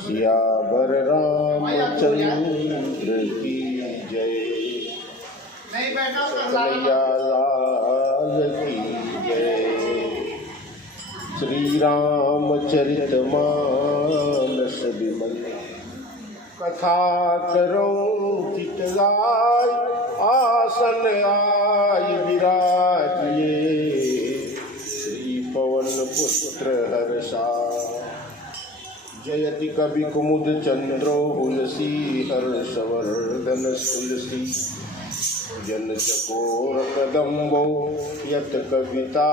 सियावर रामचंद्र की जय। कन्हैया लाल की जय। श्री रामचरितमानस विमल कथा करो चितलाय। आसन आय विराजिए श्री पवन पुत्र हर्षा। जयति कवि कुमुद चंद्रो हुलसी हर्षवर्धन तुलसी। जन चकोर कदम्बो यत कविता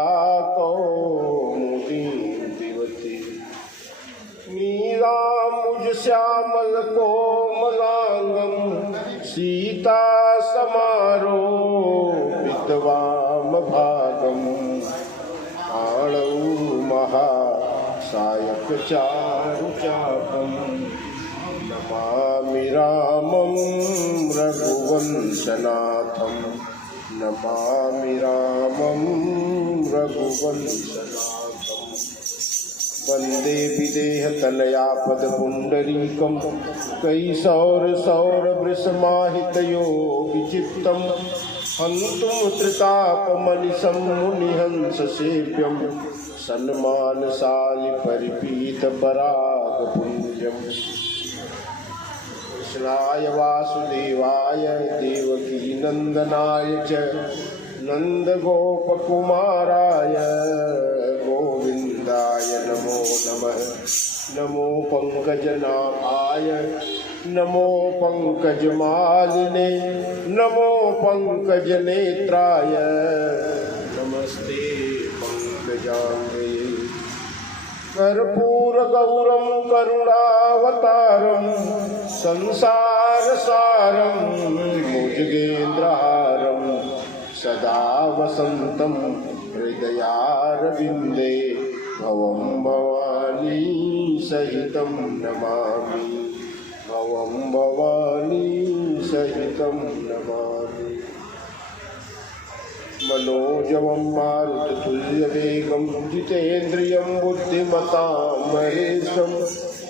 कौमुदी दिवति। नीलांबुज श्यामल कोमलांगम सीता समारोपित वाम भागम। आणौ महासायक चारु चापम। नमामि रामं रघुवंशनाथं। नमामि रामं रघुवंशनाथं। वंदे विदेह तनया पद पुंडरीकं। कैसौरसौरवृषमाहितयोगि चित्तं। हन्तुं त्रितापमनिशं मुनिहंस सेव्यं। सन्मानशालि परिपीत परागपुञ्जम्। कृष्णाय वासुदेवाय देवकी नंदनाय च नंदगोपकुमाराय गोविंदाय नमो नमः। नमो पंकजनाभाय नमो पंकजमालिने नमो पंकजनेत्राय नमस्ते पंकजांगे। कर्पूरगौरं करुणावतारं संसारसारं भुजगेन्द्रहारं सदा वसन्तं हृदयारविन्दे भवं भवानी सहितं नमामि। भवं भवानी सहितं नमामि। मनोजवं मारुततुल्यवेगं जितेन्द्रियं बुद्धिमतां महेशं।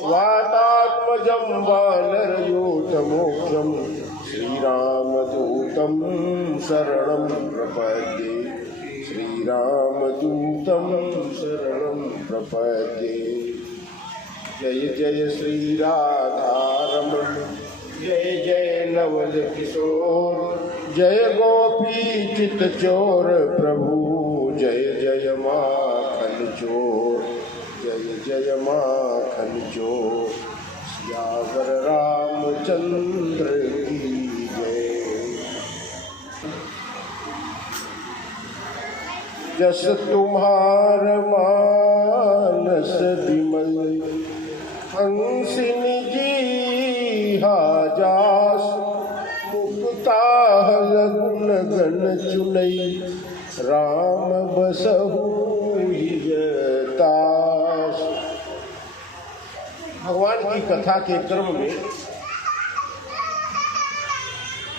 वातात्मजं वानरयूथमोक्षं श्रीरामदूतं शरणं प्रपद्ये। श्रीरामदूतं शरणं प्रपद्ये। जय जय श्री राधारमण जय जय नवल किशोर। जय गोपी चित चोर प्रभु जय जय माखन चोर। जय जय माखन चोर। सियावर रामचंद्र की जय। जस तुम्हार मानस विमल हंसिनी जी हाजास। मुक्ता लगुन गण चुनई राम बसहु हियतास। भगवान की कथा के क्रम में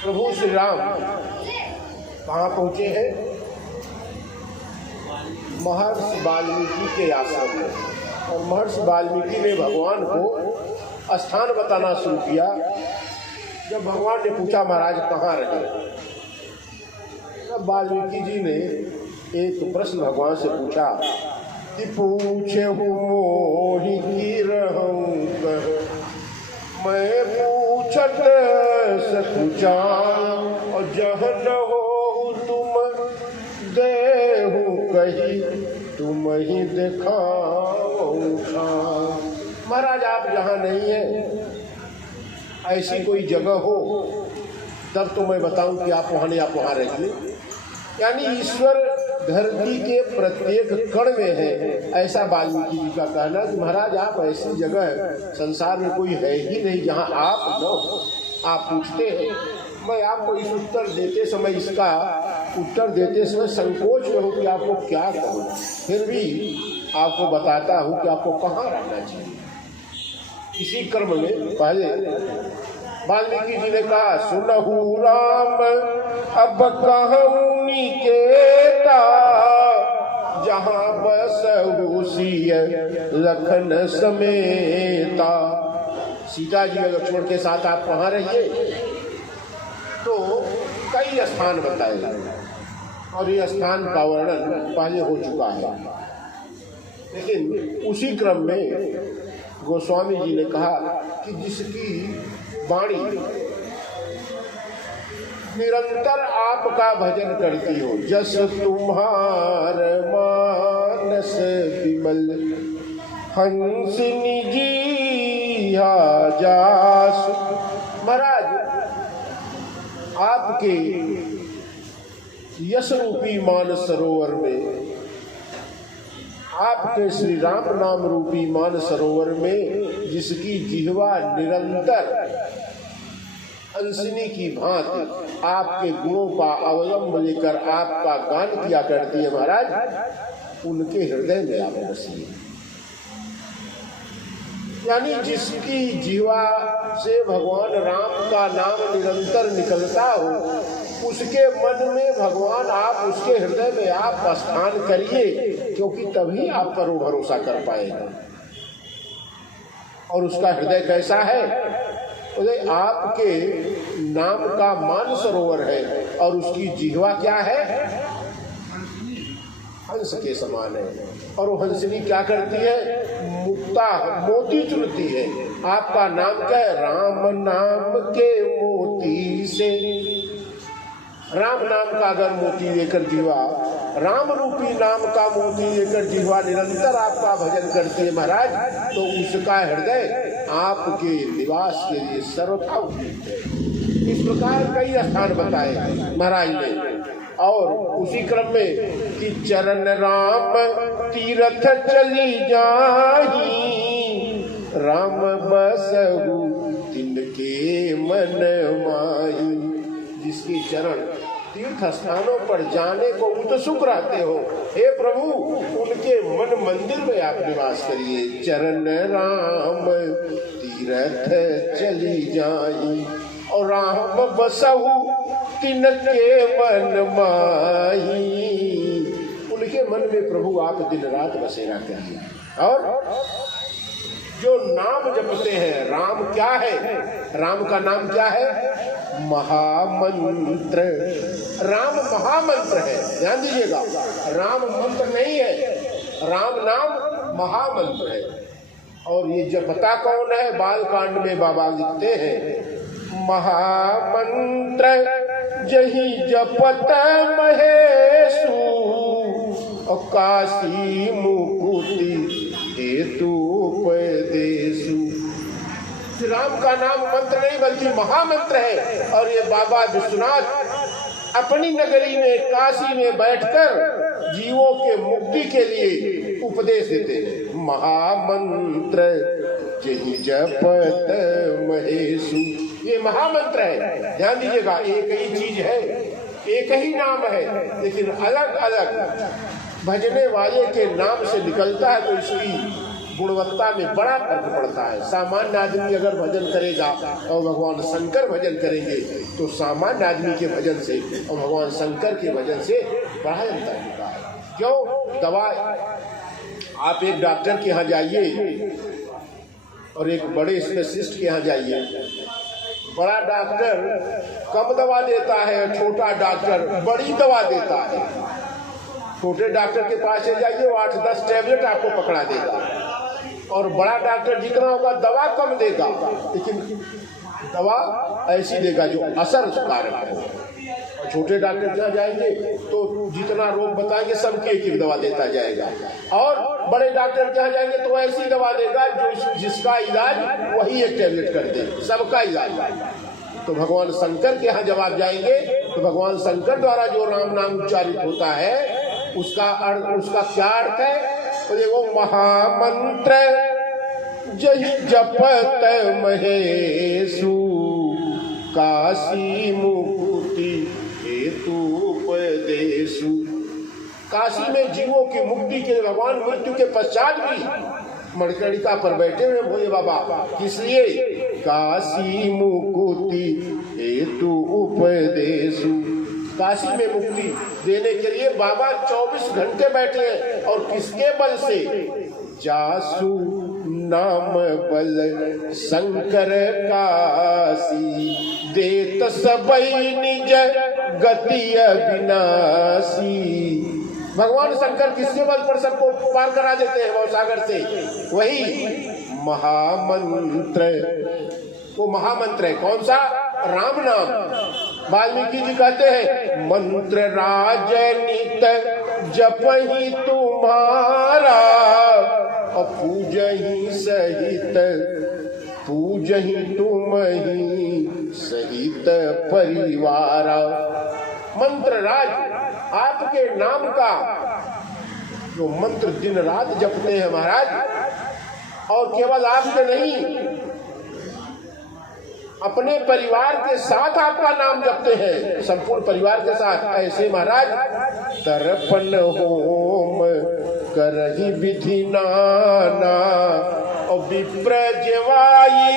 प्रभु श्री राम कहाँ पहुँचे हैं? महर्षि वाल्मीकि के आश्रम में। और महर्षि वाल्मीकि ने भगवान को स्थान बताना शुरू किया। जब भगवान ने पूछा महाराज कहाँ रहे, तब वाल्मीकि जी ने एक प्रश्न भगवान से पूछा कि पूछे मोहि की रहूं कह। मैं पूछत सकुचान और जह न हो तुम देहु कही तुम ही दिखाओ। महाराज आप जहाँ नहीं है ऐसी कोई जगह हो तब तो मैं बताऊं कि आप वहाँ नहीं, आप वहाँ रहिए। यानी ईश्वर धरती के प्रत्येक कण में है, ऐसा वाल्मीकि जी का कहना कि महाराज आप ऐसी जगह संसार में कोई है ही नहीं जहाँ आप न हो। आप पूछते हैं, मैं आपको इस उत्तर देते समय इसका उत्तर देते समय संकोच में हूँ कि आपको क्या कहूँ। फिर भी आपको बताता हूँ कि आपको कहाँ रहना चाहिए। इसी क्रम में पहले वाल्मीकि जी ने कहा सुनहु राम अब कहूँ निकेता। जहाँ बसहु सिय लखन समेता। सीता जी और लक्ष्मण के साथ आप वहाँ रहिए। तो कई स्थान बताए गए और ये स्थान का वर्णन पहले हो चुका है, लेकिन उसी क्रम में गोस्वामी जी ने कहा कि जिसकी वाणी निरंतर आपका भजन करती हो, जस तुम्हार मानस विमल हंसिनी जी जासु। महाराज आपके यश रूपी मानस सरोवर में, आपके श्री राम नाम रूपी मानस सरोवर में जिसकी जिह्वा निरंतर हंसिनी की भांति आपके गुणों का अवलंब लेकर आपका गान किया करती है महाराज, उनके हृदय में आप बसिए। यानी जिसकी जीवा से भगवान राम का नाम निरंतर निकलता हो, उसके मन में भगवान आप, उसके हृदय में आप स्थान करिए, क्योंकि तभी आप पर वो भरोसा कर पाएगा। और उसका हृदय कैसा है? आपके नाम का मान सरोवर है और उसकी जिह्वा क्या है? हंस के समान है। और वो हंसनी क्या करती है? मुक्ता मोती चुनती है। आपका नाम क्या है? राम नाम के मोती से। राम नाम का अगर मोती लेकर जीवा, राम रूपी नाम का मोती लेकर जीवा निरंतर आपका भजन करती है महाराज, तो उसका हृदय आपके निवास के लिए सर्वथा उपयुक्त है। इस प्रकार कई स्थान बताए महाराज ने। और उसी क्रम में कि चरण राम तीरथ चली जाही, राम बसहु तिनके मन माही। जिसके चरण तीर्थ स्थानों पर जाने को उत्सुक रहते हो, हे प्रभु उनके मन मंदिर में आप निवास करिए। चरण राम तीर्थ चली जाई और राम बसहु तिनके मन माही। उनके मन में प्रभु आप दिन रात बसेरा करिए। और जो नाम जपते हैं, राम क्या है? राम का नाम क्या है? महामंत्र। राम महामंत्र है, ध्यान दीजिएगा। राम मंत्र नहीं है, राम नाम महामंत्र है। और ये जपता कौन है? बालकांड में बाबा लिखते हैं, महामंत्र जही जपत महेशु और काशी मुकुति हेतु उपदेशु। राम का नाम मंत्र नहीं बल्कि महामंत्र है। और ये बाबा विश्वनाथ अपनी नगरी में काशी में बैठकर जीवों के मुक्ति के लिए उपदेश देते हैं। महामंत्र जहि जपत महेशु, ये महामंत्र है। ध्यान दीजिएगा, एक ही चीज है, एक ही नाम है, लेकिन अलग अलग भजने वाले के नाम से निकलता है, तो इसकी गुणवत्ता में बड़ा फर्क पड़ता है। सामान्य आदमी अगर भजन करेगा और भगवान शंकर भजन करेंगे, तो सामान्य आदमी के भजन से और भगवान शंकर के भजन से बड़ा अंतर होता है। क्यों? दवा, आप एक डॉक्टर के यहाँ जाइए और एक बड़े स्पेशलिस्ट के यहाँ जाइए। बड़ा डॉक्टर कम दवा देता है, छोटा डॉक्टर बड़ी दवा देता है। छोटे डॉक्टर के पास चले जाइए, वो 8-10 टैबलेट आपको पकड़ा देगा। और बड़ा डॉक्टर जितना होगा दवा कम देगा, लेकिन दवा ऐसी देगा जो असर कारक है। और छोटे डॉक्टर जहाँ जाएंगे तो जितना रोग बताएंगे सबकी एक दवा देता जाएगा। और बड़े डॉक्टर जहाँ जाएंगे तो ऐसी दवा देगा जो जिसका इलाज वही एक टैबलेट कर दे, सबका इलाज। तो भगवान शंकर के यहाँ जब आप जाएंगे तो भगवान शंकर द्वारा जो राम नाम उच्चारित होता है, उसका क्या अर्थ है? तो देखो, महामंत्र जहि जपत महेशु काशी मुक्ति हेतु उपदेशु। काशी में जीवों की मुक्ति के लिए भगवान मृत्यु के पश्चात भी मणिकर्णिका पर बैठे हुए भोले बाबा, इसलिए काशी मुक्ति हेतु उपदेशु। काशी में मुक्ति देने के लिए बाबा 24 घंटे बैठे हैं। और किसके बल से? जासु नाम बल शंकर कासी, देत सबई निज गति अविनाशी। भगवान शंकर किसके बल पर सबको पार करा देते हैं भवसागर से? वही महामंत्र। वो महामंत्र है कौन सा? राम नाम। वाल्मीकि जी कहते हैं मंत्र राजनित जपहि तुम्हारा, और पूजहि सहित पूजहि तुमहि सहित परिवारा। मंत्र राज, आपके नाम का जो मंत्र दिन रात जपते हैं महाराज, और केवल आपके नहीं अपने परिवार के साथ आपका नाम जपते हैं, संपूर्ण परिवार के साथ। ऐसे महाराज तर्पण होम करहि विधि नाना, और विप्र जवाई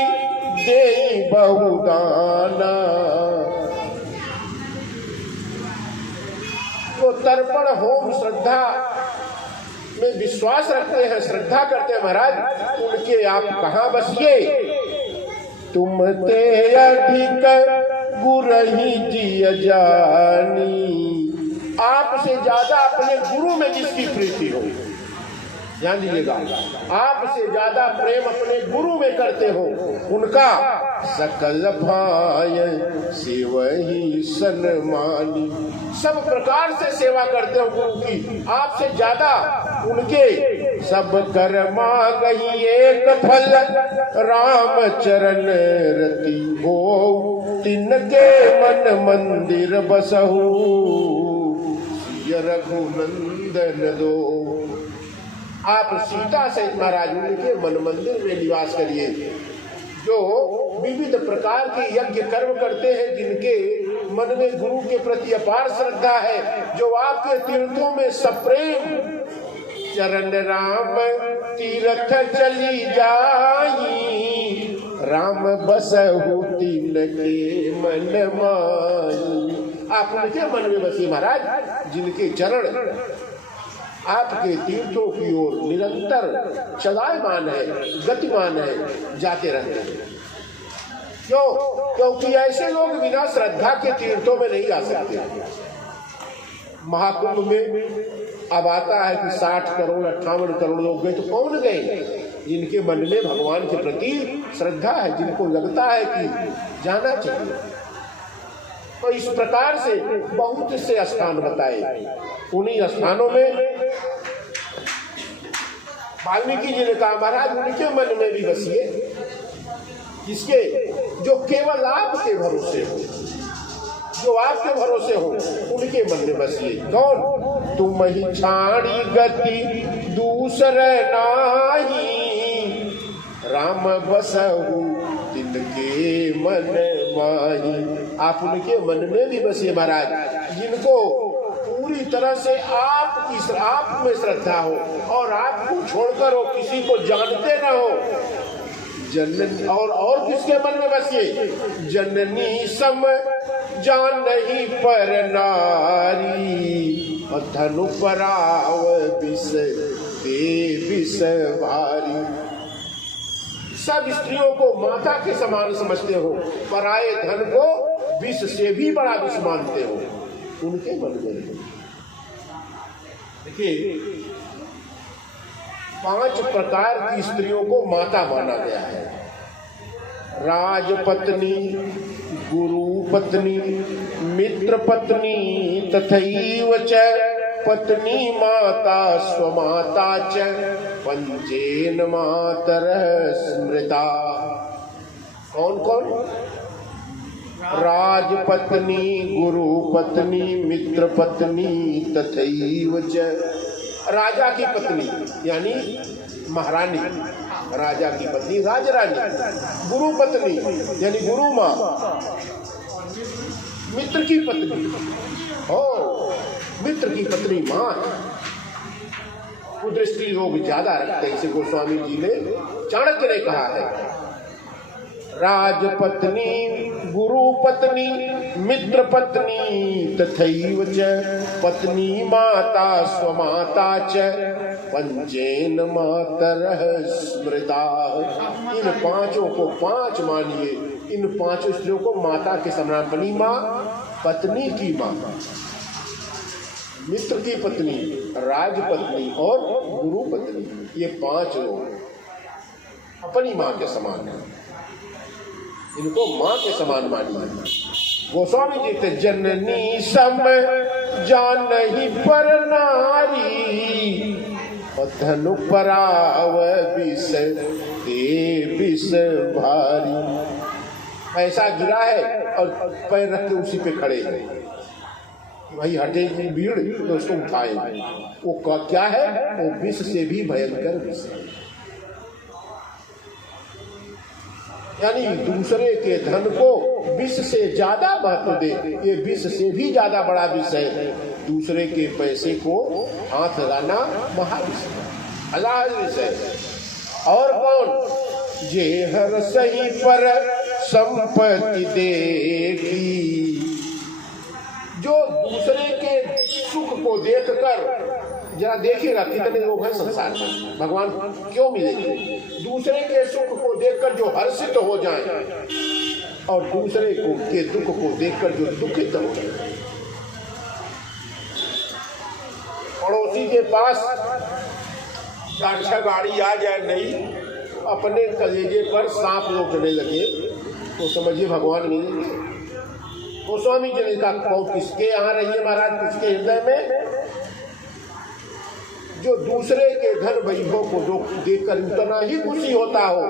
देहि बहुदाना। तो तर्पण होम श्रद्धा में विश्वास रखते हैं, श्रद्धा करते हैं महाराज, उनके आप कहाँ बसिए? तुम ते अधिक गुरहि जिय जानी। आपसे ज्यादा अपने गुरु में जिसकी प्रीति हो, ध्यान दीजिएगा, आपसे ज्यादा प्रेम अपने गुरु में करते हो, उनका सकल भाय सेवहि सन्मानी। सब प्रकार से सेवा करते हो गुरु की, आपसे ज्यादा उनके। सब कर्मा गही एक फल, राम चरण रति हो, तिनके मन मंदिर बसहु, सिय रघुनंदन दो। आप सीता सहित महाराज उनके मन मंदिर में निवास करिए। जो विविध प्रकार के यज्ञ कर्म करते हैं, जिनके मन में गुरु के प्रति अपार श्रद्धा है, जो आपके तीर्थों में सप्रेम चरण राम तीर्थ चली जाई, राम बसहु तिनके मन माई। आप उनके मन में बसी महाराज, जिनके चरण आपके तीर्थों की ओर निरंतर चलायमान है, गतिमान है, जाते रहते हैं। क्यों? क्योंकि ऐसे लोग बिना श्रद्धा के तीर्थों में नहीं आ सकते। महाकुंभ में अब आता है कि 60 करोड़ 58 करोड़ लोग गए, तो कौन गए? जिनके मन में भगवान के प्रति श्रद्धा है, जिनको लगता है कि जाना चाहिए। तो इस प्रकार से बहुत से स्थान बताए, उन्हीं स्थानों में वाल्मीकि जी ने कहा महाराज उनके मन में भी बसिए, जिसके जो केवल आपके भरोसे हो, जो आपके भरोसे हो, उनके मन में बसिए। कौन? तुम ही छाड़ी गति दूसरे नाही, राम बसहु तिनके मन माही। आप उनके मन में भी बसिए महाराज, जिनको पूरी तरह से आप में श्रद्धा हो, और आपको छोड़कर वो किसी को जानते न हो। जननी और किसके मन में बसिए? जननी सम जान नहीं पर नारी, और धनु पराव विष दे विष भारी। सब स्त्रियों को माता के समान समझते हो, पराये धन को विष से भी बड़ा विष मानते हो, उनके मन में। देखिए 5 प्रकार की स्त्रियों को माता माना गया है। राजपत्नी, गुरु पत्नी, मित्र पत्नी, तथैव च पत्नी माता स्वमाता च, पंचेन मातरः स्मृता। कौन कौन? राजपत्नी, गुरु पत्नी, मित्र पत्नी, तथैव च। राजा की पत्नी यानी महारानी, राजा की पत्नी राजरानी। गुरु पत्नी यानी गुरु माँ। मित्र की पत्नी, मित्र की पत्नी माँ। वो दृष्टि लोग ज्यादा रखते हैं, इसे गोस्वामी जी ने, चाणक्य ने कहा है। राजपत्नी, गुरु पत्नी, मित्र पत्नी, तथैव च पत्नी माता स्वमाता च, पंचेन मातरः स्मृता। इन पांचों को पांच मानिए, इन पांचों स्त्रियों को माता के समान। अपनी माँ, पत्नी की माँ, मित्र की पत्नी, राजपत्नी और गुरु पत्नी, ये पांच लोग अपनी माँ के समान है, इनको माँ के समान मानिए। गोस्वामी जी थे जननी सम जानहि पर नारी, और धनु पराव विष दे विष भारी। ऐसा गिरा है और पैर रख के उसी पे खड़े हैं, भाई हटेगी भीड़ तो उसको उठाए। वो क्या है? वो विष से भी भयंकर विष है, यानी दूसरे के धन को विष से ज्यादा महत्व दे। ये विष से भी ज्यादा बड़ा विष है। दूसरे के पैसे को हाथ लगाना महाविष है, अलाविष है। और कौन? जे हर सही पर संपत्ति देखी, जो दूसरे के सुख को देखकर, जरा देखिएगा कितने लोग हैं संसार में, भगवान क्यों मिलेंगे? दूसरे के सुख को देखकर जो हर्षित हो जाए और दूसरे को के दुख को देखकर जो दुखित हो जाए। पड़ोसी के पास 4 गाड़ी आ जाए नहीं, अपने कलेजे पर सांप लौटने लगे तो समझिए भगवान मिलेंगे। गोस्वामी जी ने कहा कौन किसके यहाँ रहिए महाराज, किसके हृदय में? जो दूसरे के धन वैभव को जो देखकर उतना ही खुशी होता हो,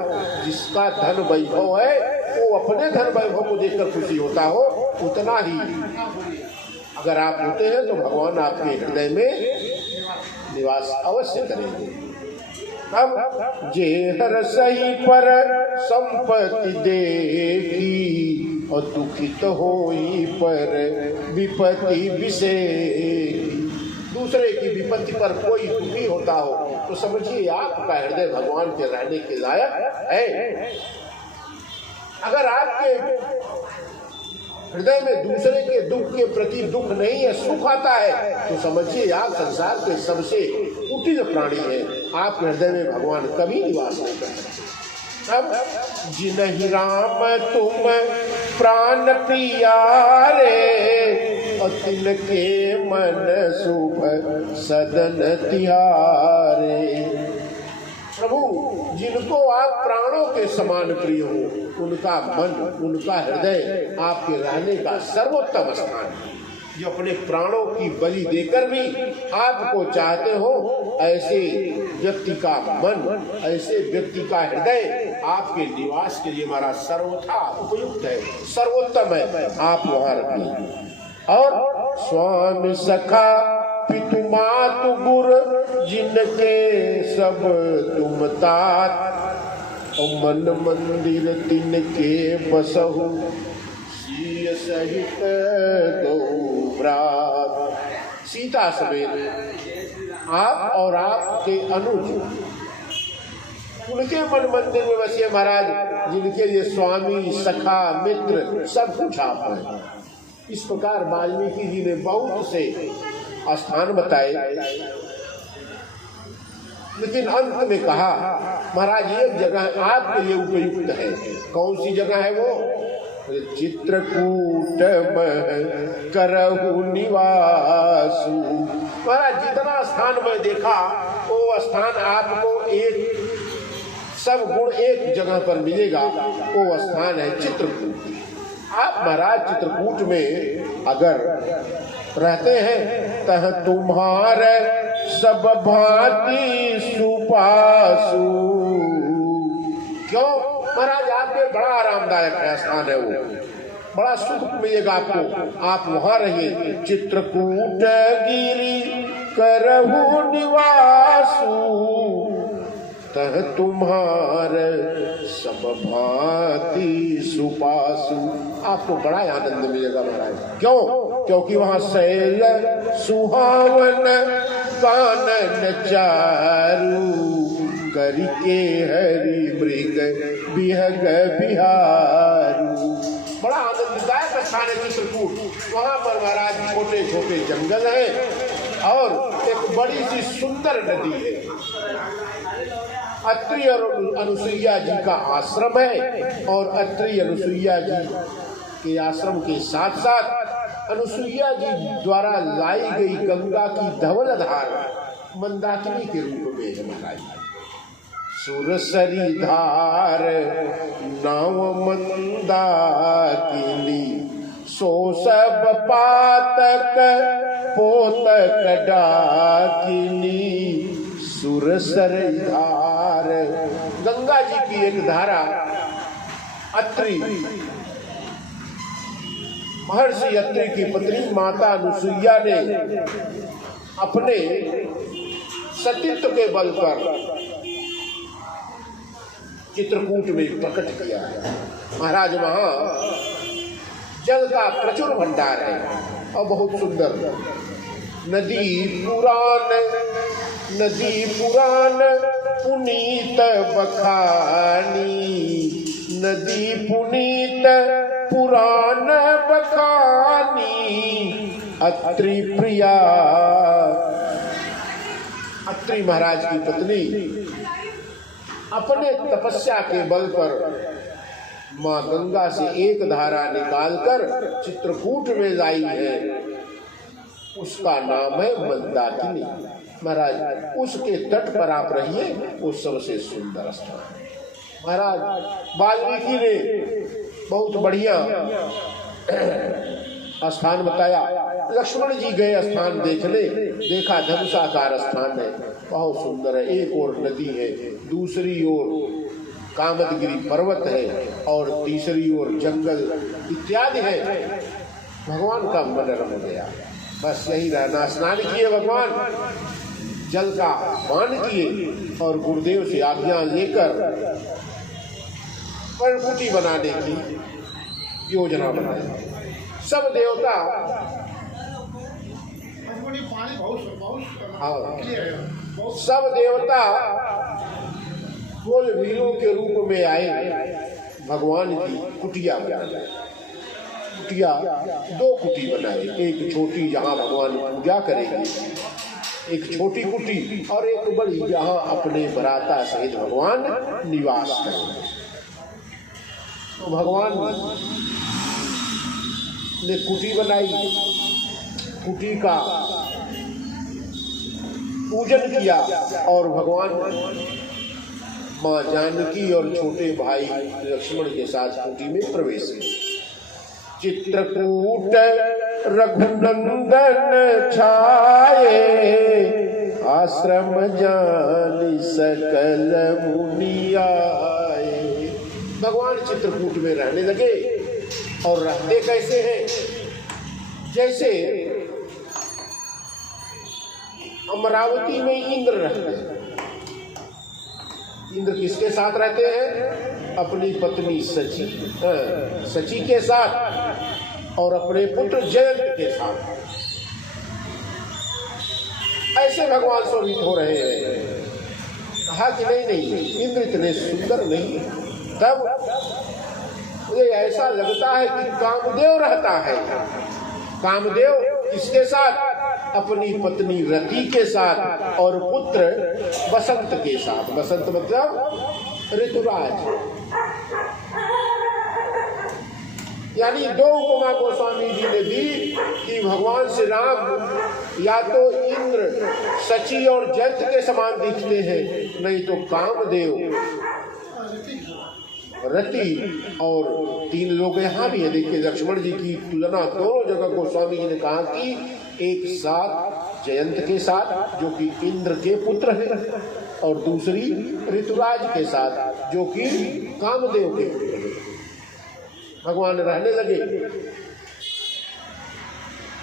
जिसका धन वैभव है वो अपने धन वैभव को देखकर खुशी होता हो, उतना ही अगर आप होते हैं तो भगवान आपके हृदय में निवास अवश्य करेंगे। अब जे हर सही पर संपत्ति देखी, और दुखित होई पर विपत्ति विषेखी। दूसरे की विपत्ति पर कोई दुखी होता हो तो समझिए आपका हृदय भगवान के रहने के लायक है। अगर आपके हृदय में दूसरे के दुख के प्रति दुख नहीं है, सुख आता है, तो समझिए आप संसार के सबसे कुटिल प्राणी हैं। आपके हृदय में भगवान कभी निवास नहीं करते। अब जिनहि राम तुम प्राण प्रियारे, और तिनके मन शुभ सदन तिहारे। प्रभु जिनको आप प्राणों के समान प्रिय हो, उनका मन, उनका हृदय आपके रहने का सर्वोत्तम स्थान है। जो अपने प्राणों की बलि देकर भी आपको चाहते हो, ऐसे व्यक्ति का मन, ऐसे व्यक्ति का हृदय आपके निवास के लिए हमारा सर्वथा उपयुक्त है, सर्वोत्तम है। आप वहाँ रखिए। और स्वामी सखा पितु मातु गुर, जिनके सब तुम तात, और मन मंदिर तिनके बसहु, सीय सहित गौराग। सीता समेत आप और आपके अनुज उनके मन मंदिर में बसे महाराज, जिनके लिए स्वामी सखा मित्र सब कुछ आप हैं। इस प्रकार वाल्मीकि जी ने बहुत से स्थान बताए, लेकिन अंत में कहा महाराज एक जगह आपके लिए उपयुक्त है। कौन सी जगह है वो? चित्रकूट में करहु निवासु। महाराज जितना स्थान मैं देखा वो स्थान आपको एक सब गुण एक जगह पर मिलेगा, वो स्थान है चित्रकूट। आप महाराज चित्रकूट में अगर रहते हैं तह तुम्हारे सब भांति सुपासु। क्यों महाराज? आपके बड़ा आरामदायक है स्थान है वो, बड़ा सुख मिलेगा आपको। आप वहाँ रहिए। चित्रकूट गिरी करहु निवासु, तह तुम्हारे सब भांति सुपासु। आपको बड़ा आनंद मिलेगा महाराज। क्यों? क्योंकि वहाँ शैल सुहावन कानन चारु, करके हरि मृग बिहग बिहारू। बड़ा आनंददायक स्थान है चित्रकूट। वहाँ पर महाराज छोटे छोटे जंगल हैं और एक बड़ी सी सुंदर नदी है। अत्रि और अनुसुईया जी का आश्रम है और अत्रि अनुसुईया जी के आश्रम के साथ साथ अनुसुईया जी द्वारा लाई गई गंगा की धवल धार मंदाकिनी के रूप में है महाराज। सुरसरी धार नाव मंदाकिनी सो सब पातक पोतक डाकिनी। सुरसरी धार गंगा जी की एक धारा अत्रि महर्षि अत्रि की पत्नी माता अनुसुईया ने अपने सतीत्व के बल पर चित्रकूट में प्रकट किया है। महाराज वहां जल का प्रचुर भंडार है और बहुत सुंदर नदी पुराण पुनीत बखानी। नदी पुनीत पुराण बखानी अत्रि प्रिया। अत्रि महाराज की पत्नी अपने तपस्या के बल पर मां गंगा से एक धारा निकालकर चित्रकूट में लाई है, उसका नाम है मंदाकिनी। महाराज उसके तट पर आप रहिए, वो सबसे सुंदर स्थान है। महाराज वाल्मीकि ने बहुत बढ़िया स्थान बताया। लक्ष्मण जी गए स्थान देखने, देखा धनुषाकार स्थान है, बहुत सुंदर है। एक ओर नदी है, दूसरी ओर कामदगिरी पर्वत है और तीसरी ओर जंगल इत्यादि है। भगवान का मन रम गया, बस यही रहना। स्नान किए भगवान, जल का पान किए और गुरुदेव से आज्ञा लेकर पर्णकुटी बनाने की योजना बनाई। सब देवता सब देवता गोल वीरों के रूप में आए। भगवान की कुटिया बनाई। कुटिया दो कुटी बनाई, एक छोटी जहाँ भगवान पूजा करेंगे, एक छोटी कुटी, और एक बड़ी जहाँ अपने बराता सहित भगवान निवास करेंगे। तो भगवान ने कुटी बनाई, कुटी का पूजन किया और भगवान माँ जानकी और छोटे भाई लक्ष्मण के साथ कुटी में प्रवेश किया। चित्रकूट रघुनंदन छाए, आश्रम जान सकल मुनि आए। भगवान चित्रकूट में रहने लगे और रहते कैसे हैं? जैसे अमरावती में इंद्र रहते हैं। इंद्र किसके साथ रहते हैं? अपनी पत्नी सची के साथ और अपने पुत्र जयंत के साथ। ऐसे भगवान शोभित हो रहे हैं। कहा कि नहीं, इंद्र इतने सुंदर नहीं। तब मुझे ऐसा लगता है कि कामदेव रहता है। कामदेव किसके साथ? अपनी पत्नी रति के साथ और पुत्र बसंत के साथ। बसंत मतलब ऋतुराज। यानी दो उपमा गोस्वामी जी ने दी कि भगवान श्री राम या तो इंद्र, सची और जयंत के समान दिखते हैं, नहीं तो कामदेव, रति और तीन लोग यहाँ भी है। देखिए लक्ष्मण जी की तुलना दोनों जगह गोस्वामी जी ने कहा कि एक साथ जयंत के साथ जो कि इंद्र के पुत्र है और दूसरी ऋतुराज के साथ जो कि कामदेव के पुत्र है। भगवान रहने लगे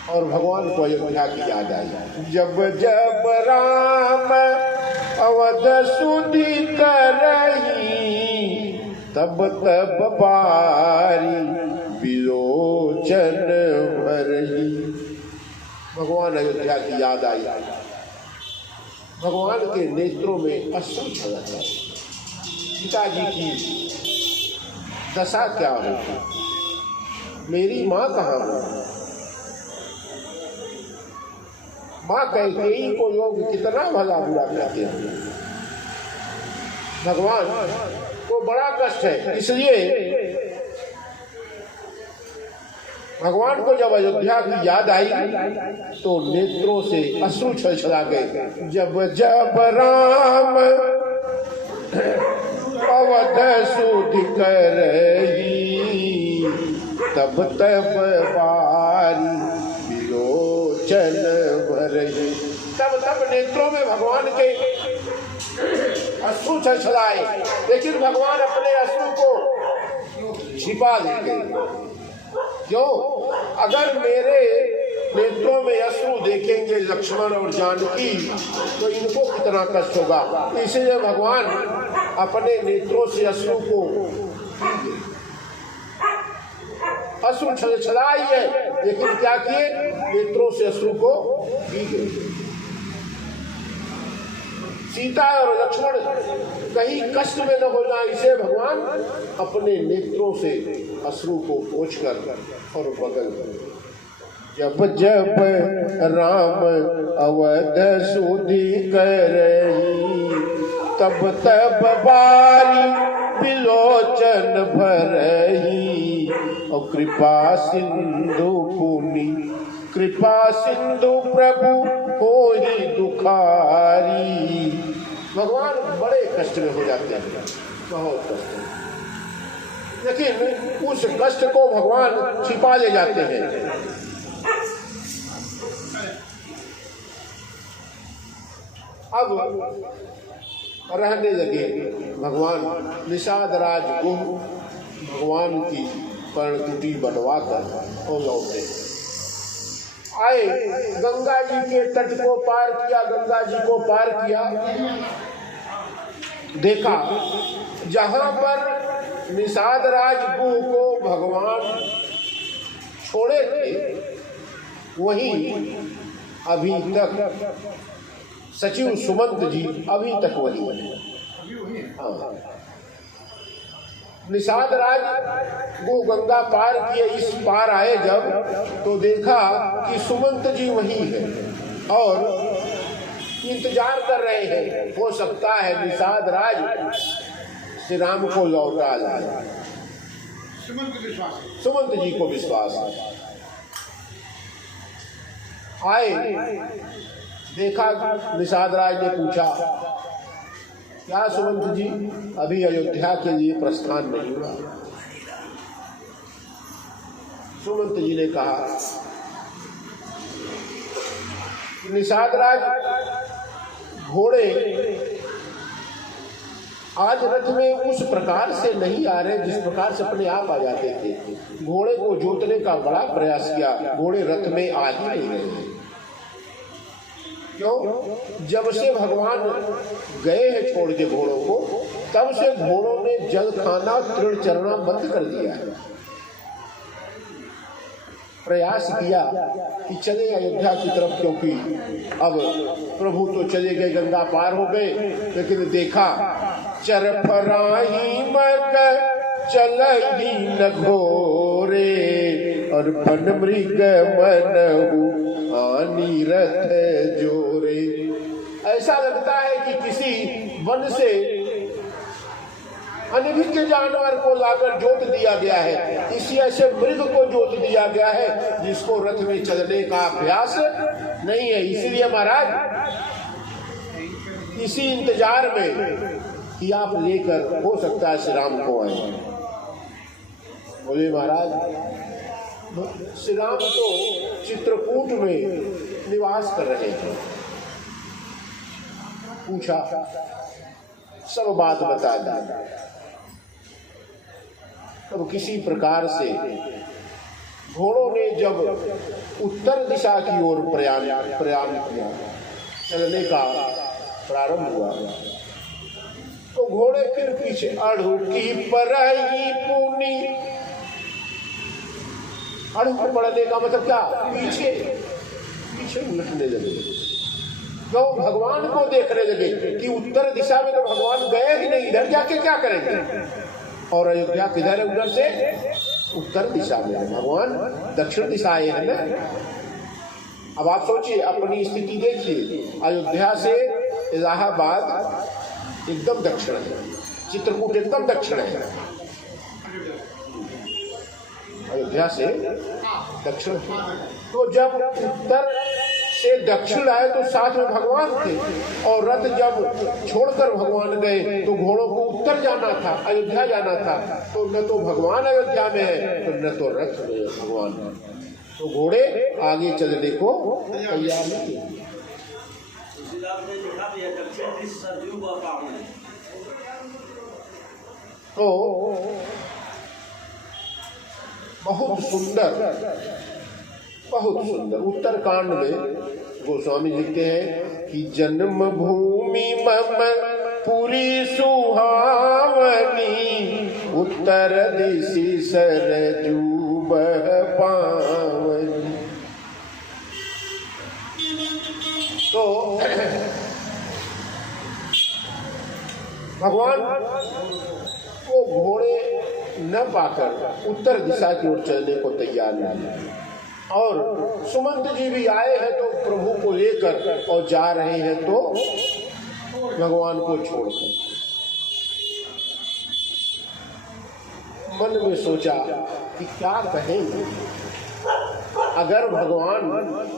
और भगवान को अयोध्या की याद आई। जब जब राम अवध सुधि करही, तब तब बारी विलोचन भरही। भगवान अयोध्या की याद आई। भगवान के नेत्रों में अश्रु छलक गए। पिताजी की दशा क्या होगी? मेरी माँ कहाँ है? माँ कैकेयी को लोग कितना भला बुरा कहते हैं। भगवान को बड़ा कष्ट है, इसलिए भगवान को जब अयोध्या की याद आई तो नेत्रों से अश्रु छलछला गए। जब जब राम अवध सुधि करही, तब तब बारी विलोचन भरही। तब तब नेत्रों में भगवान के अश्रु छलछलाए, लेकिन भगवान अपने अश्रु को छिपा देंगे। क्यों? अगर मेरे नेत्रों में अश्रु देखेंगे लक्ष्मण और जानकी तो इनको कितना कष्ट होगा। इसलिए भगवान अपने नेत्रों से अश्रु को अश्रु छलछलाई है, लेकिन क्या किए? नेत्रों से अश्रु को पी गए। सीता और लक्ष्मण कहीं कष्ट में न हो जाए, इसे भगवान अपने नेत्रों से अश्रु को पोंछकर और बगल कर। जब जब राम अवध सुधि करही, तब तब बारी विलोचन भरही। और कृपा सिंधु पुनि कृपा सिंधु प्रभु होहि दुखारी। भगवान बड़े कष्ट में हो जाते हैं, बहुत कष्ट, लेकिन उस कष्ट को भगवान छिपा ले जाते हैं। अब रहने लगे भगवान निषाद राज गुह भगवान की पर्णकुटी बनवाकर और लौटे आए। गंगा जी के तट को पार किया, गंगा जी को पार किया, देखा जहां पर निषाद राज गुह को भगवान छोड़े थे वहीं अभी तक सचिव सुमंत जी अभी तक वही। हाँ, निषाद राज वो गंगा पार किए, इस पार आए जब तो देखा कि सुमंत जी वही है और इंतजार कर रहे हैं। हो सकता है निषाद राज श्री राम को लौटा लाए। सुमंत जी को विश्वास है। आए, देखा, निषाद राज ने पूछा, क्या सुमंत जी अभी अयोध्या के लिए प्रस्थान नहीं हुआ? सुमंत जी ने कहा, निषाद राज घोड़े आज रथ में उस प्रकार से नहीं आ रहे जिस प्रकार से अपने आप आ जाते थे। घोड़े को जोतने का बड़ा प्रयास किया, घोड़े रथ में आ ही नहीं रहे। क्यों? जब से भगवान गए हैं छोड़ के घोड़ों को, तब से घोड़ों ने जल खाना तृण चरना बंद कर दिया है। प्रयास किया कि चले अयोध्या की तरफ, क्योंकि अब प्रभु तो चले गए, गंगा पार हो गए, लेकिन देखा चरफराही मग चलही न घोरे और पन मृग मनहु आनी रथ जोरे। ऐसा लगता है कि किसी वन से अनभिज्ञ जानवर को लाकर जोत दिया गया है, इसी ऐसे मृग को जोत दिया गया है जिसको रथ में चलने का अभ्यास नहीं है। इसीलिए महाराज इसी इंतजार में कि आप लेकर हो सकता है श्री राम को आए। बोले महाराज श्री राम तो चित्रकूट में निवास कर रहे थे। पूछा, सब बात बता दी। तब किसी प्रकार से घोड़ों ने जब उत्तर दिशा की ओर प्रयाण किया, चलने का प्रारंभ हुआ, तो घोड़े फिर पीछे अड़हु की परही पुनी। अड़हु पड़ने का मतलब क्या? पीछे पीछे उलटने लगे। तो भगवान को देखने लगे कि उत्तर दिशा में तो भगवान गए ही नहीं, इधर जाके क्या करेंगे? और अयोध्या किधर है? उधर से उत्तर दिशा में, भगवान दक्षिण दिशा आए हैं ना। अब आप सोचिए, अपनी स्थिति देखिए, अयोध्या से इलाहाबाद एकदम दक्षिण है, चित्रकूट एकदम दक्षिण है, अयोध्या से दक्षिण। तो जब उत्तर से दक्षिण आए तो साथ में भगवान थे, और रथ जब छोड़कर भगवान गए तो घोड़ों को उत्तर जाना था, अयोध्या जाना था। तो न तो भगवान अयोध्या में है तो न तो रथ में भगवान है, तो घोड़े आगे चलने को तैयार नहीं। तो बहुत सुंदर उत्तरकांड में गोस्वामी लिखते हैं कि जन्म भूमि मम पुरी सुहावनी, उत्तर दिशि सरजू बह पावनी। तो भगवान वो घोड़े न पाकर उत्तर दिशा की ओर चलने को तैयार नहीं, और सुमंत जी भी आए हैं तो प्रभु को लेकर और जा रहे हैं तो भगवान को छोड़कर। मन में सोचा कि क्या कहेंगे, अगर भगवान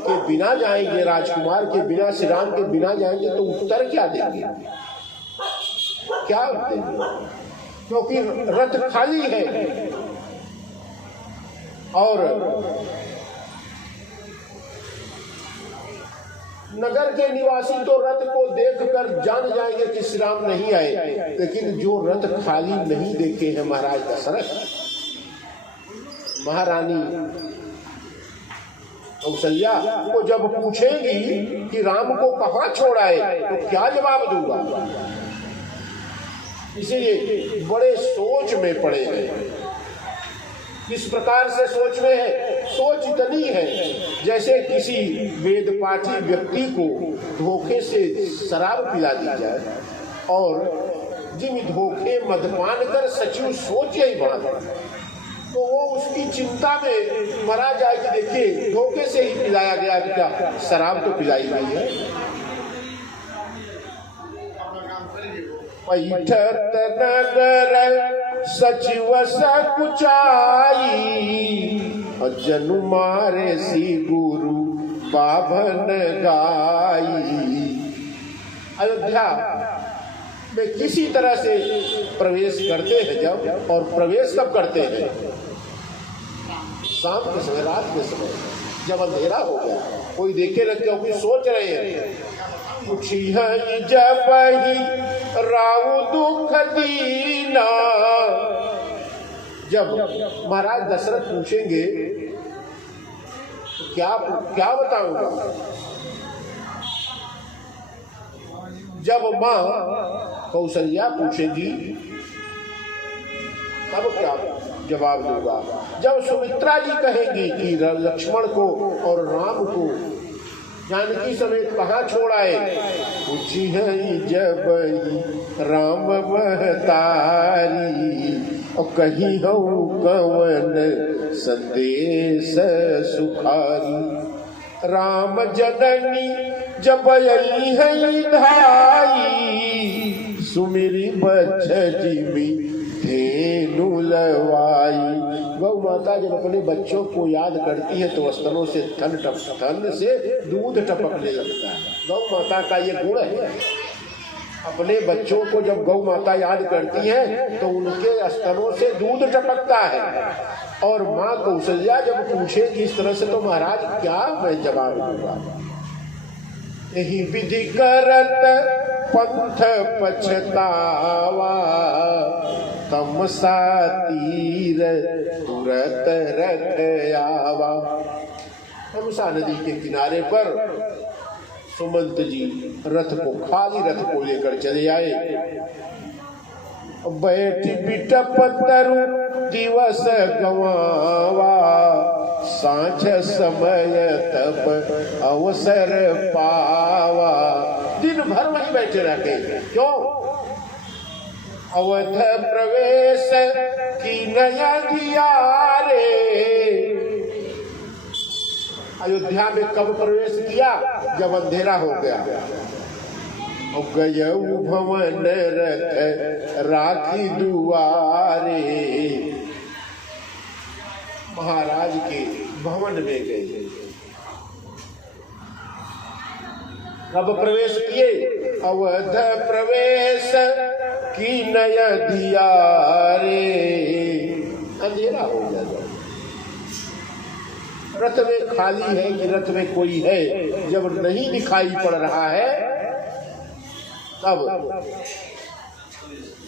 के बिना जाएंगे, राजकुमार के बिना, श्री राम के बिना जाएंगे तो उत्तर क्या देंगे, क्या देंगे, क्योंकि रथ खाली है। और नगर के निवासी तो रथ को देखकर जान जाएंगे कि श्री राम नहीं आए, लेकिन जो रथ खाली नहीं देखे हैं महाराज दशरथ, महारानी कौशल्या को जब पूछेंगी कि राम को कहाँ छोड़ा है तो क्या जवाब दूंगा, इसीलिए बड़े सोच में पड़े हैं। किस प्रकार से सोच में है? सोच इतनी है जैसे किसी वेद पाठी व्यक्ति को धोखे से शराब पिला दी जाए, और जिन धोखे मदपान कर सचिव सोच यही बात, तो वो उसकी चिंता में मरा जाए कि देखिए धोखे से ही पिलाया गया, क्या शराब तो पिलाई गई है। पैठत नगर सचिव सकुचाई, जनु मारे सी गुरु बाभन गाई। अयोध्या में किसी तरह से प्रवेश करते हैं जब, और प्रवेश कब करते हैं? शाम के समय, रात के समय, जब अंधेरा हो गया, कोई देखे न, क्योंकि सोच रहे हैं कुछ जब ही राव दुख दीना। जब महाराज दशरथ पूछेंगे तो क्या बताऊंगा, जब माँ कौशल्या पूछेगी तब क्या जवाब दूंगा, जब सुमित्रा जी कहेंगी कि लक्ष्मण को और राम को जानकी समेत कहाँ छोड़ाए, पूछी है जब राम महतारी, और कही हो कवन संदेश सुखारी। राम जननी जब यही है धाई, सुमिरी बच्छ जीवी धेनु लवाई। गौ माता जब अपने बच्चों को याद करती है तो स्तनों से थन से दूध टपकने लगता है। गौ माता का ये गुण है, अपने बच्चों को जब गौ माता याद करती है तो उनके स्तनों से दूध टपकता है। और माँ कौशल्या जब पूछेगी इस तरह से तो महाराज क्या मैं जवाब दूंगा। यही विधि करत पंथ पछतावा, तमसा तीर तुरत रख आवा। तमसा नदी के किनारे पर सुमंत जी खाली रथ को लेकर चले आए। बैठी बिटप तरु दिवस गवावा, सांझ समय तब अवसर पावा। दिन भर वहीं बैठे रहते, क्यों? अवध प्रवेश की नया दिया रे, अयोध्या में कब प्रवेश किया? जब अंधेरा हो गया। और गयऊ भवन रख राखी दुआरे, महाराज के भवन में गए। कब प्रवेश किए? अवध प्रवेश की नय दिया रे, अंधेरा हो गया। रथ में खाली है कि रथ में कोई है, जब नहीं दिखाई पड़ रहा है तब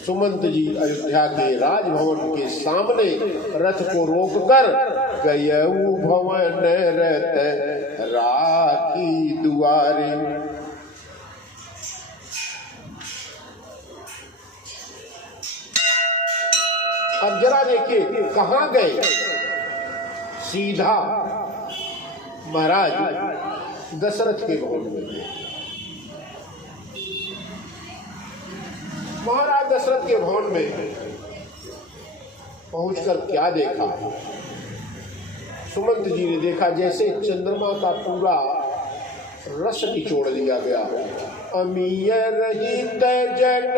सुमंत जी अयोध्या के राजभवन के सामने रथ को रोककर गयऊ भवन रथ राखी दुआरे। अब जरा देखिए कहां गए? सीधा महाराज दशरथ के भवन में गए। महाराज दशरथ के भवन में पहुंचकर क्या देखा? सुमंत जी ने देखा जैसे चंद्रमा का पूरा रस निचोड़ लिया गया। अमीय रहित जन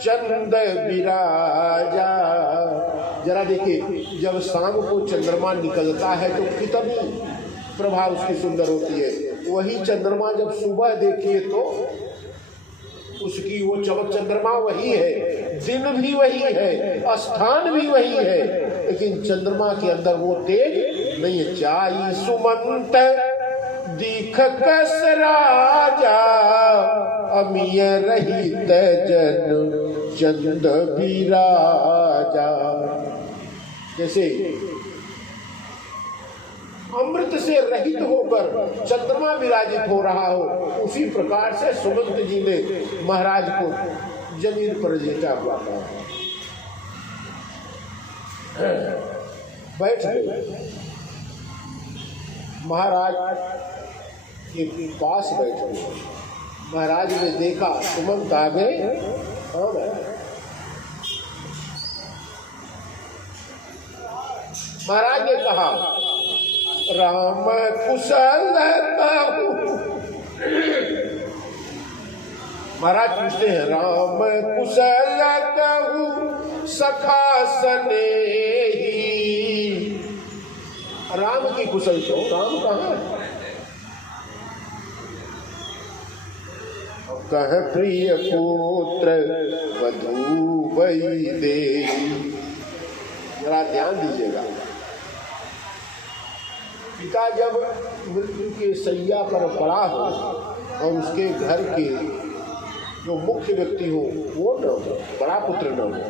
चंद विराजा। जरा देखिए, जब शाम को चंद्रमा निकलता है तो कितनी प्रभा उसकी सुंदर होती है। वही चंद्रमा जब सुबह देखिए तो उसकी वो चमक, चंद्रमा वही है, दिन भी वही है, स्थान भी वही है, लेकिन चंद्रमा के अंदर वो तेज नहीं है। चाई सुमंत दीख कस राजा, अमीय रहित जन चंद विराजा। जैसे अमृत से रहित होकर चंद्रमा विराजित हो रहा हो, उसी प्रकार से सुमंत जी ने महाराज को जमीन पर लेटा हुआ था। बैठ गए, महाराज के पास बैठ गए। महाराज ने देखा सुमंत आ गए। महाराज ने कहा राम कुशल कहूं। महाराज पूछते हैं राम कुशल कहूं सखा स्नेही। राम की कुशल तो राम कहाँ है? कह प्रिय पुत्र वधू वही दे। जरा ध्यान दीजिएगा, पिता जब मृत्यु के सैया पर पड़ा हो और उसके घर के जो मुख्य व्यक्ति हो वो न हो, बड़ा पुत्र न हो,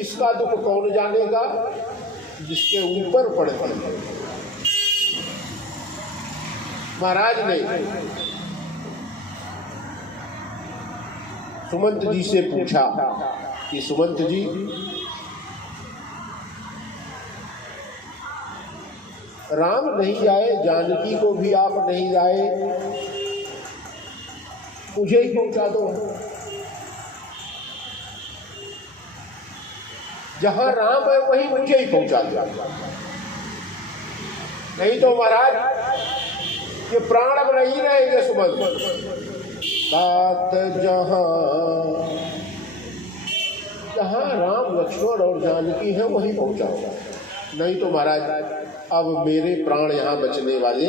इसका दुख कौन जानेगा? जिसके ऊपर पड़ते हैं। महाराज ने सुमंत जी से पूछा कि सुमंत जी, राम नहीं आए, जानकी को भी आप नहीं लाए, मुझे ही पहुंचा दो। जहां राम है वहीं मुझे ही पहुंचा दो, नहीं तो महाराज ये प्राण अब नहीं रहेंगे। सुमंत बात जहां राम लक्ष्मण और जानकी है वहीं पहुंचाऊंगा, नहीं तो महाराज अब मेरे प्राण यहां बचने वाले।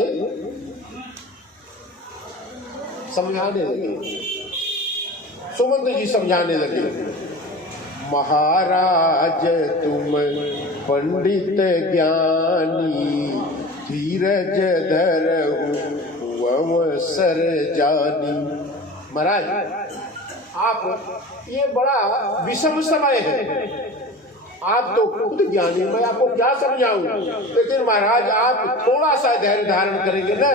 समझाने लगे, सुमंत जी समझाने लगे, महाराज तुम पंडित ज्ञानी, धीरज धरहु अवसर जानी। महाराज आप ये बड़ा विषम समय है, आप तो खुद ज्ञानी, मैं आपको क्या समझाऊं। लेकिन महाराज आप थोड़ा सा धैर्य धारण करेंगे ना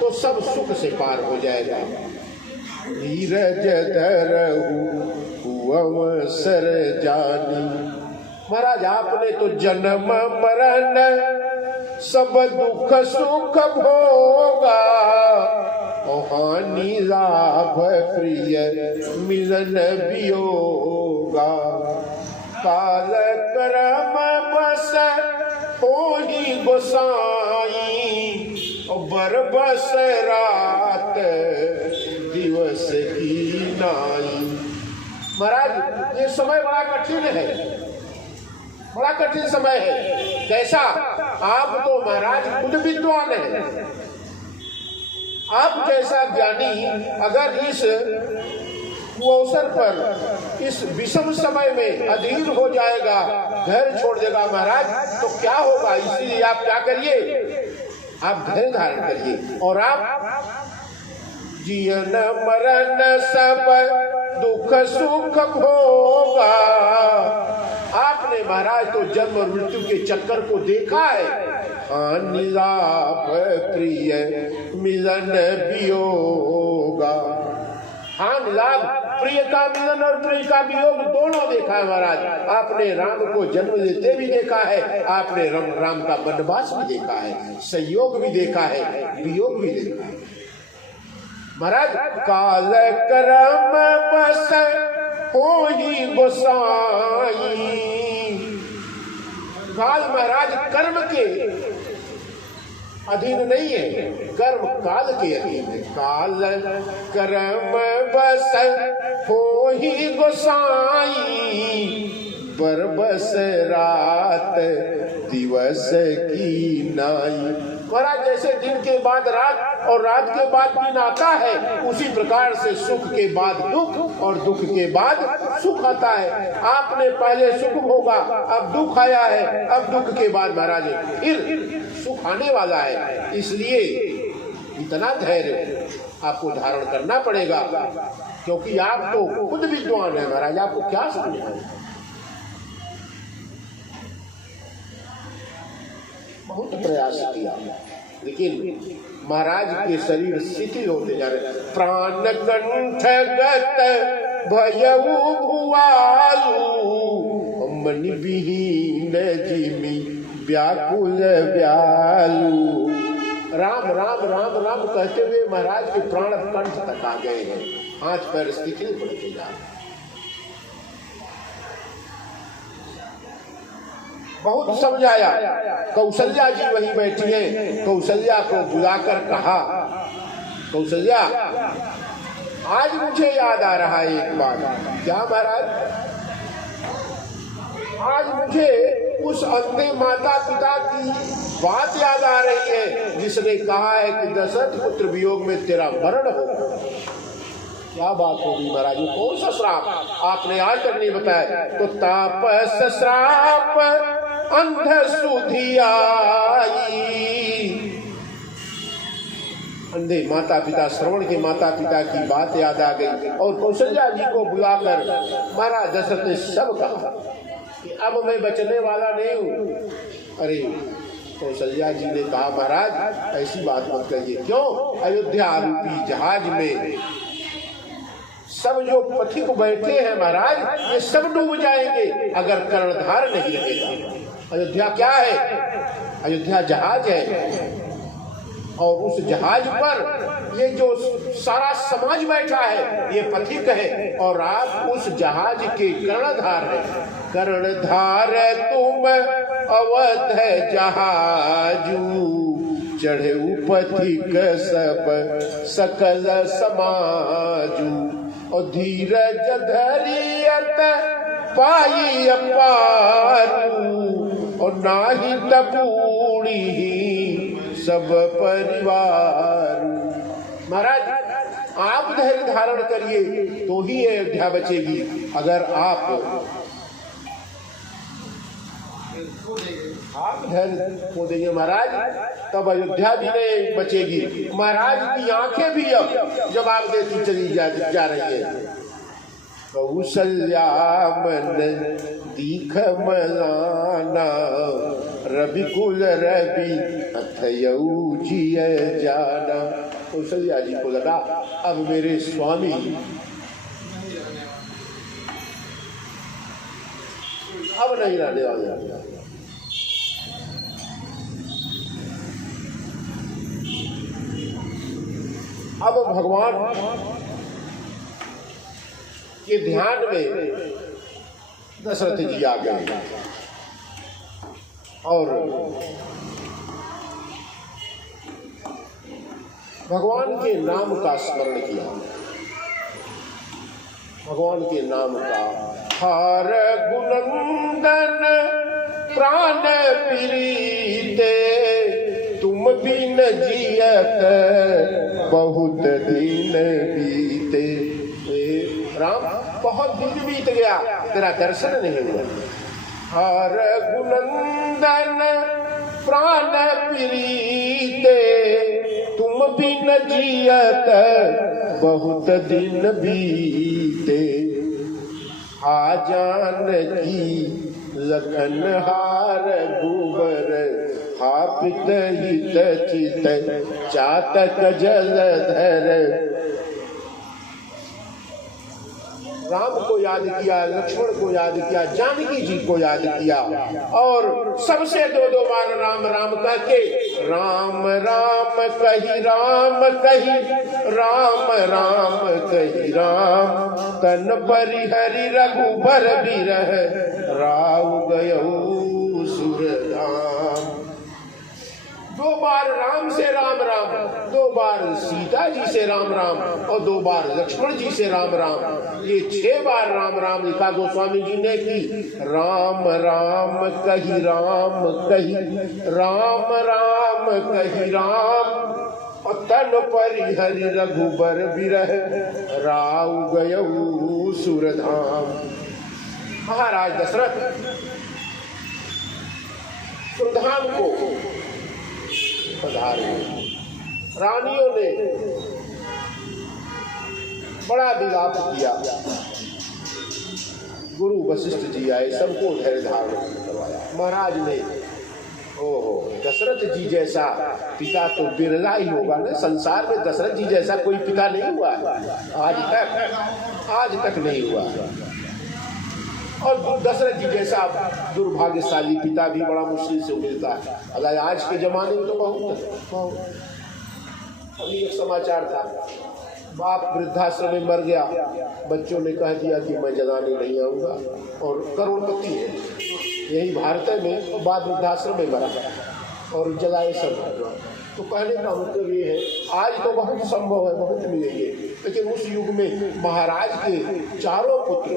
तो सब सुख से पार हो जाएगा। धीरज धरहु अवसर जानी। महाराज आपने तो जन्म मरण सब दुख सुख भोगा, हानि लाभ प्रिय मिलन वियोगा। काल कर्म बस होई गोसाई बरबस रात दिवस की नाई। महाराज ये समय बड़ा कठिन है, बड़ा कठिन समय है। कैसा? आप तो महाराज खुद विद्वान है, आप जैसा ज्ञानी अगर इस अवसर पर इस विषम समय में अधीर हो जाएगा, घर छोड़ देगा महाराज, तो क्या होगा? इसीलिए आप क्या करिए, आप धैर्य धारण करिए और आप जीवन मरण सब दुख सुख भोगा। आपने महाराज तो जन्म और मृत्यु के चक्कर को देखा है। हानि लाभ प्रिय मिलन वियोगा। हानि लाभ, प्रिय का मिलन और प्रिय का वियोग दोनों देखा है महाराज। आपने राम को जन्म देते भी देखा है, आपने राम का वनवास भी देखा है, संयोग भी देखा है, वियोग भी देखा है महाराज। काल करम बस होई गोसाई। काल महाराज कर्म के अधीन नहीं है, कर्म काल के अधीन है। काल कर्म बस होई गोसाई बरबस रात दिवस की नाई। महाराज जैसे दिन के बाद रात और रात के बाद दिन आता है, उसी प्रकार से सुख के बाद दुख और दुख के बाद सुख आता है। आपने पहले सुख भोगा, अब दुख आया है, अब दुख के बाद महाराज फिर सुख आने वाला है। इसलिए इतना धैर्य आपको धारण करना पड़ेगा, क्योंकि आप तो खुद विद्वान है महाराज, आपको क्या समझाएं। बहुत प्रयास किया, लेकिन महाराज के शरीर शिथिल होते जा रहे। प्राण कंठ गत भयउ भुआलू मनि विहीन जिमि व्याकुल व्यालू। राम राम राम राम कहते हुए महाराज के प्राण कंठ तक आ गए हैं, हाथ पैर शिथिल पड़ते जा रहे। बहुत समझाया, कौशल्या जी वहीं बैठी हैं। कौशल्या को बुलाकर कहा, कौशल्या आज मुझे याद आ रहा है एक बात। क्या महाराज? आज मुझे उस अंधे माता पिता की बात याद आ रही है, जिसने कहा है कि दशरथ पुत्र वियोग में तेरा मरण होगा। क्या बात होगी महाराज? कौन सा श्राप? आपने आज तक नहीं बताया। तो तापस श्राप अंध सुधियाई। अंधे माता पिता, श्रवण के माता पिता की बात याद आ गई और कौशल्या जी को बुलाकर महाराज दशरथ ने सब कहा कि अब मैं बचने वाला नहीं हूँ। अरे कौशल्या जी ने कहा महाराज ऐसी बात मत कहिए। क्यों? अयोध्या रूपी जहाज में सब जो पथिक बैठे हैं महाराज, ये सब डूब जाएंगे अगर कर्णधार नहीं रहेगा। अयोध्या क्या है? अयोध्या जहाज है, और उस जहाज पर ये जो सारा समाज बैठा है ये पथिक है, और आप उस जहाज के कर्णधार हैं। कर्णधार तुम अवध जहाजू चढ़े पथिक सब सकल समाजू। और धीरज धरियत पाई अपारू और नाही तपूड़ी सब परिवार। महाराज आप धैर्य धारण करिए तो ही अयोध्या बचेगी। अगर आप धैर्य खो देंगे महाराज, तब अयोध्या भी नहीं बचेगी। महाराज की आंखें भी अब जवाब देती चली जा रही है। कौशल्या मन दीख मलाना रविकुल रवि अथयऊ जिय जाना। कौशल्या जी को लगा अब मेरे स्वामी अब नहीं रहने वाले। अब भगवान के ध्यान में दशरथ जी आ गए। और भगवान के नाम का स्मरण किया, भगवान के नाम का। हार गुणंदन प्राण प्रीते, तुम बिन जियत बहुत दिन बीते। राम बहुत दिन बीत गया, तेरा दर्शन नहीं हुआ। हार गुणंदन प्राण प्रीते, तुम बिन जियत बहुत दिन बीते। आ जानकी लखन हार गुबर, हापित हित चित चातक जलधर। राम को याद किया, लक्ष्मण को याद किया, जानकी जी को याद किया, और सबसे दो बार राम राम कहके राम राम कही राम कही, राम राम कही राम। तन परिहरि रघुबर बिरह, राव गयऊ सुरधाम। दो बार राम से राम राम, दो बार सीता जी से राम राम, और दो बार लक्ष्मण जी से राम राम। ये 6 बार राम राम लिखा गोस्वामी जी ने कि राम राम कही राम कही, राम राम कही राम। और तन परिहरि रघुबर बिरह, राव गयऊ सुरधाम। महाराज दशरथ सुरधाम को पधारे। रानियों ने बड़ा विलाप किया। गुरु वशिष्ठ जी आए, सबको धैर्य धारण करवाया। महाराज ने ओहो, दशरथ जी जैसा पिता तो बिरला ही होगा ना, संसार में दशरथ जी जैसा कोई पिता नहीं हुआ आज तक नहीं हुआ। और दशरथ जी जैसा दुर्भाग्यशाली पिता भी बड़ा मुश्किल से मिलता है। अगर आज के जमाने में तो बहुत। अभी एक समाचार था, बाप वृद्धाश्रम में मर गया, बच्चों ने कह दिया कि मैं जगाने नहीं आऊँगा, और करोड़पति है यही भारत में, और बाद वृद्धाश्रम में मरा और जलाए सब। तो कहने का मतलब ये है, आज तो बहुत संभव है, बहुत मिलेंगे, लेकिन उस युग में महाराज के चारों पुत्र,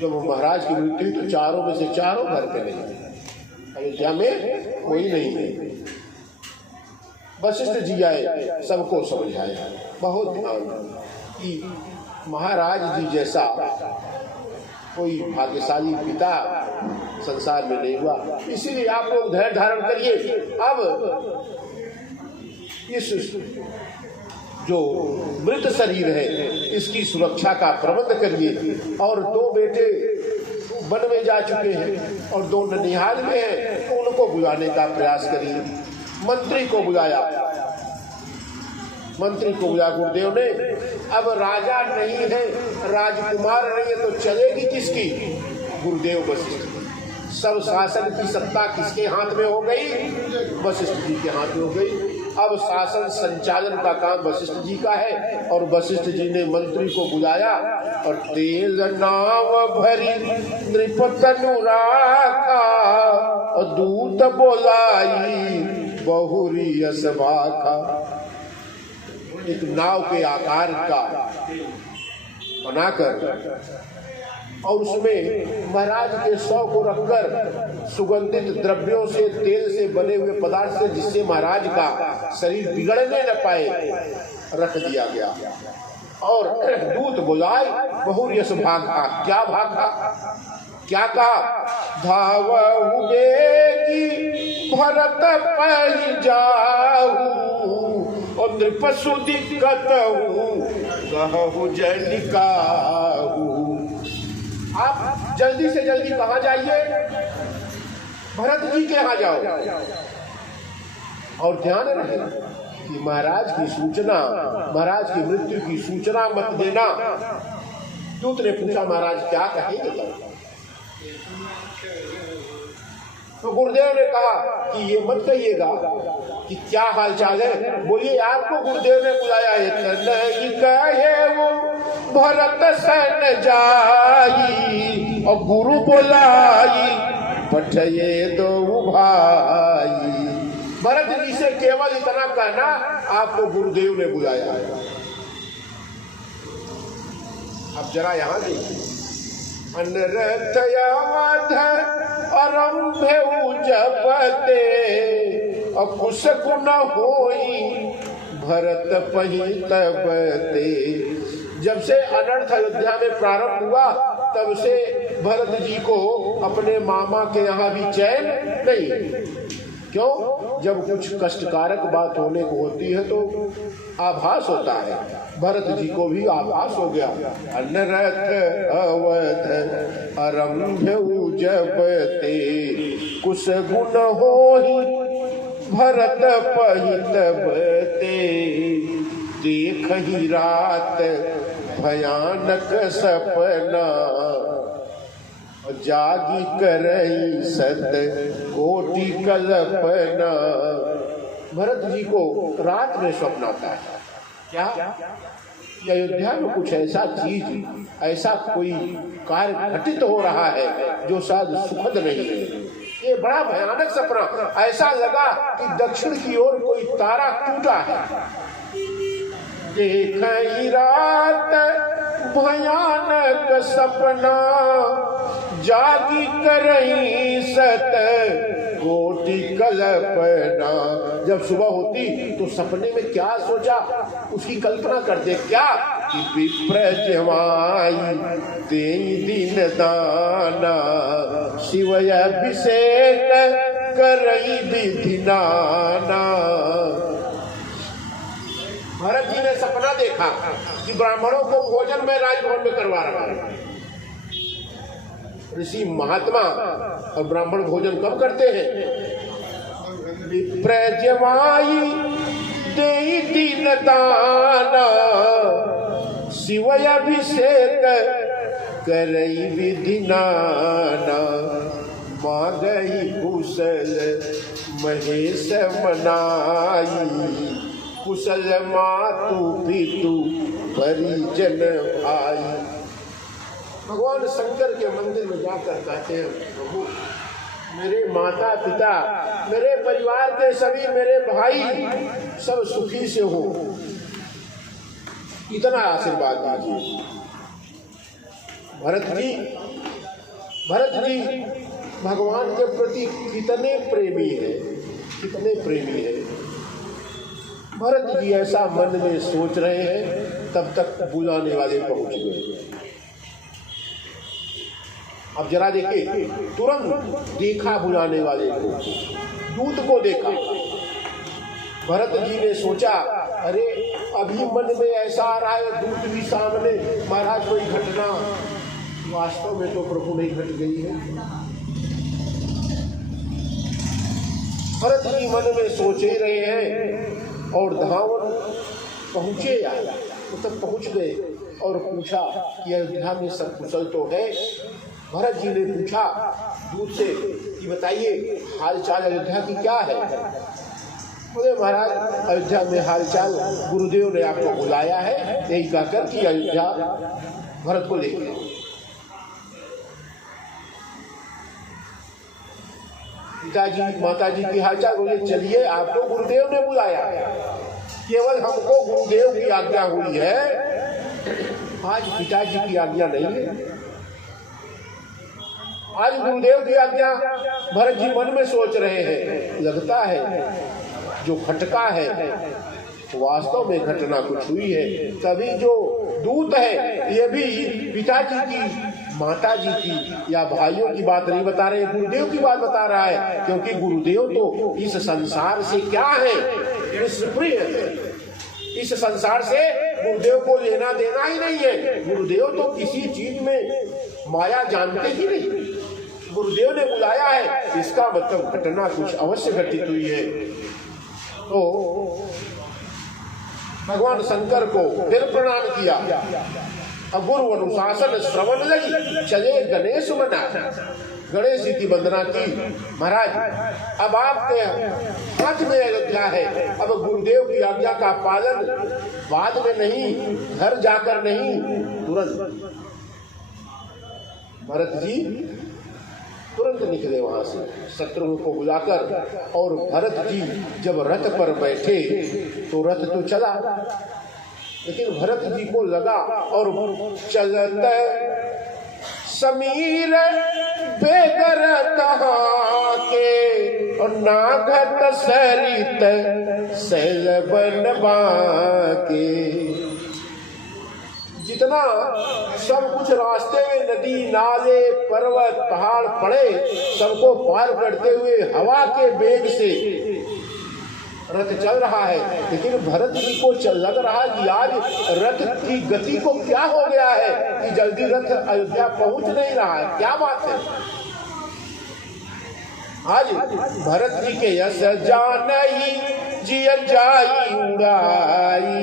जब महाराज की मृत्यु तो चारों में से चारों घर पे नहीं, अयोध्या में कोई नहीं है। वशिष्ठ जी आए, सबको समझाया, बहुत ध्यान कि महाराज जी जैसा कोई भाग्यशाली पिता संसार में नहीं हुआ। इसीलिए आप लोग धैर्य धारण करिए। अब इस जो मृत शरीर है, इसकी सुरक्षा का प्रबंध करिए। और 2 बेटे वन में जा चुके हैं और 2 ननिहाल में हैं, तो उनको बुलाने का प्रयास करिए। मंत्री को बुलाया, मंत्री को बुलाया गुरुदेव ने। अब राजा नहीं है, राजकुमार नहीं है, तो चलेगी किसकी? गुरुदेव वशिष्ठ। सब शासन की सत्ता किसके हाथ में हो गई? वशिष्ठ जी के हाथ में हो गई। अब शासन संचालन का काम वशिष्ठ जी का है, और वशिष्ठ जी ने मंत्री को बुलाया और तेल नाव भरी नृपतनु राखा, और दूत बोलाई बहुरी असभाखा। एक नाव के आकार का बनाकर, और उसमें महाराज के 100 को रखकर सुगंधित द्रव्यों से, तेल से बने हुए पदार्थ से, जिससे महाराज का शरीर बिगड़ने न पाए, रख दिया गया। और दूत बुलाए बहुयश भागा। क्या भागा? क्या कहा? धावहु बेगी भरत पहि जाहु, और नृपसु दिक्कतहु कहु जनिकाहु। आप जल्दी से जल्दी कहाँ जाइए? भरत जी के यहाँ जाओ। और ध्यान रहे कि महाराज की सूचना, महाराज की मृत्यु की सूचना मत देना। दूत ने पूछा, महाराज क्या कहेंगे? तो गुरुदेव ने कहा कि ये मत कहिएगा कि क्या हाल चाल है, बोलिए आपको गुरुदेव ने बुलाया है। नहीं कहे वो भरत सन जाई, और गुरु बोलाई पठये दो भाई। भरत जी से केवल इतना कहना, आपको गुरुदेव ने बुलाया है। अब जरा यहां देखिए, अनरथयावध आरंभे जपते अकुश गुण होई भरत पहितबते। जब से अनर्थ अयोध्या में प्रारंभ हुआ तब से भरत जी को अपने मामा के यहाँ भी चैन नहीं। क्यों? जब कुछ कष्टकारक बात होने को होती है तो आभास होता है। भरत जी को भी आभास हो गया। अनरथ अवध आरंभ जपते कुश गुण होई भरत पहितबते। देखहि रात भयानक सपना जागी करई सत कोटि कल्पना। भरत जी को रात में स्वप्न आता है। क्या? कि अयोध्या में कुछ ऐसा चीज, ऐसा कोई कार्य घटित हो रहा है जो शायद सुखद नहीं है। ये बड़ा भयानक सपना। ऐसा लगा कि दक्षिण की ओर कोई तारा टूटा है। देखई रात भयानक सपना जागी करई सत कोटि कल्पना। जब सुबह होती तो सपने में क्या सोचा उसकी कल्पना करते। क्या? कि विप्र जमाई तेई दिन दाना शिवय अभिषेक करई विधि नाना। भरत जी ने सपना देखा कि ब्राह्मणों को भोजन में राजभवन में करवा रहा है। ऋषि महात्मा और ब्राह्मण भोजन कब करते हैं? विप्र जमाई देई दीन दाना शिवय अभिषेक करई विधि नाना। मांगई कुशल महेश मनाई कुशल मातु पितु परिजन भाई। भगवान शंकर के मंदिर में जाकर कहते हैं, प्रभु मेरे माता पिता, मेरे परिवार के सभी मेरे भाई सब सुखी से हो, इतना आशीर्वाद दीजिए। भरत जी भगवान के प्रति कितने प्रेमी है, कितने प्रेमी है। भरत जी ऐसा मन में सोच रहे हैं, तब तक बुलाने वाले पहुंच गए। अब जरा देखिए, तुरंत देखा बुलाने वाले को, दूत को देखा। भरत जी ने सोचा, अरे अभी मन में ऐसा आ रहा है, दूत भी सामने, महाराज कोई घटना वास्तव में तो प्रभु नहीं घट गई है। भरत जी मन में सोच ही रहे हैं और धावन पहुंचे, मतलब पहुंच गए और पूछा कि अयोध्या में सब कुशल तो है। भरत जी ने पूछा दूत से कि बताइए हालचाल अयोध्या की क्या है। बोले महाराज अयोध्या में हालचाल गुरुदेव ने आपको बुलाया है, यही कहकर कि अयोध्या भरत को ले गए। पिताजी माताजी की हालचाल, बोले चलिए आपको गुरुदेव ने बुलाया, केवल हमको गुरुदेव की आज्ञा हुई है, आज पिताजी की आज्ञा नहीं है। आज गुरुदेव की आज्ञा। भरत जी मन में सोच रहे हैं, लगता है जो खटका है वास्तव में घटना कुछ हुई है। तभी जो दूत है ये भी पिताजी की, माताजी की या भाइयों की बात नहीं बता रहे, गुरुदेव की बात बता रहा है। क्योंकि गुरुदेव तो इस संसार से क्या है, निष्प्रिय है। इस संसार से गुरुदेव को लेना देना ही नहीं है। गुरुदेव तो किसी चीज में माया जानते ही नहीं। गुरुदेव ने बुलाया है, इसका मतलब घटना कुछ अवश्य घटित हुई है। तो भगवान शंकर को फिर प्रणाम किया। अब गुरु अनुशासन श्रवण लगी, चले गणेश मना। गणेश जी की वंदना की। महाराज अब आपके हाथ में अयोध्या है, अब गुरुदेव की आज्ञा का पालन बाद में नहीं, घर जाकर नहीं, तुरंत। भरत जी तुरंत निकले वहां वहां से शत्रुघ्न को बुलाकर। और भरत जी जब रथ पर बैठे तो रथ तो चला, लेकिन भरत जी को लगा और चलत समीर बेगर तहाँ के और नागत सरित सैल बनवा के। जितना सब कुछ रास्ते में नदी नाले पर्वत पहाड़ पड़े, सबको पार करते हुए हवा के वेग से रथ चल रहा है। लेकिन भरत जी को लग रहा कि आज रथ की गति को क्या हो गया है कि जल्दी रथ अयोध्या पहुंच नहीं रहा है, क्या बात है। आज भरत जी के यश जानई जिय जाई उड़ाई।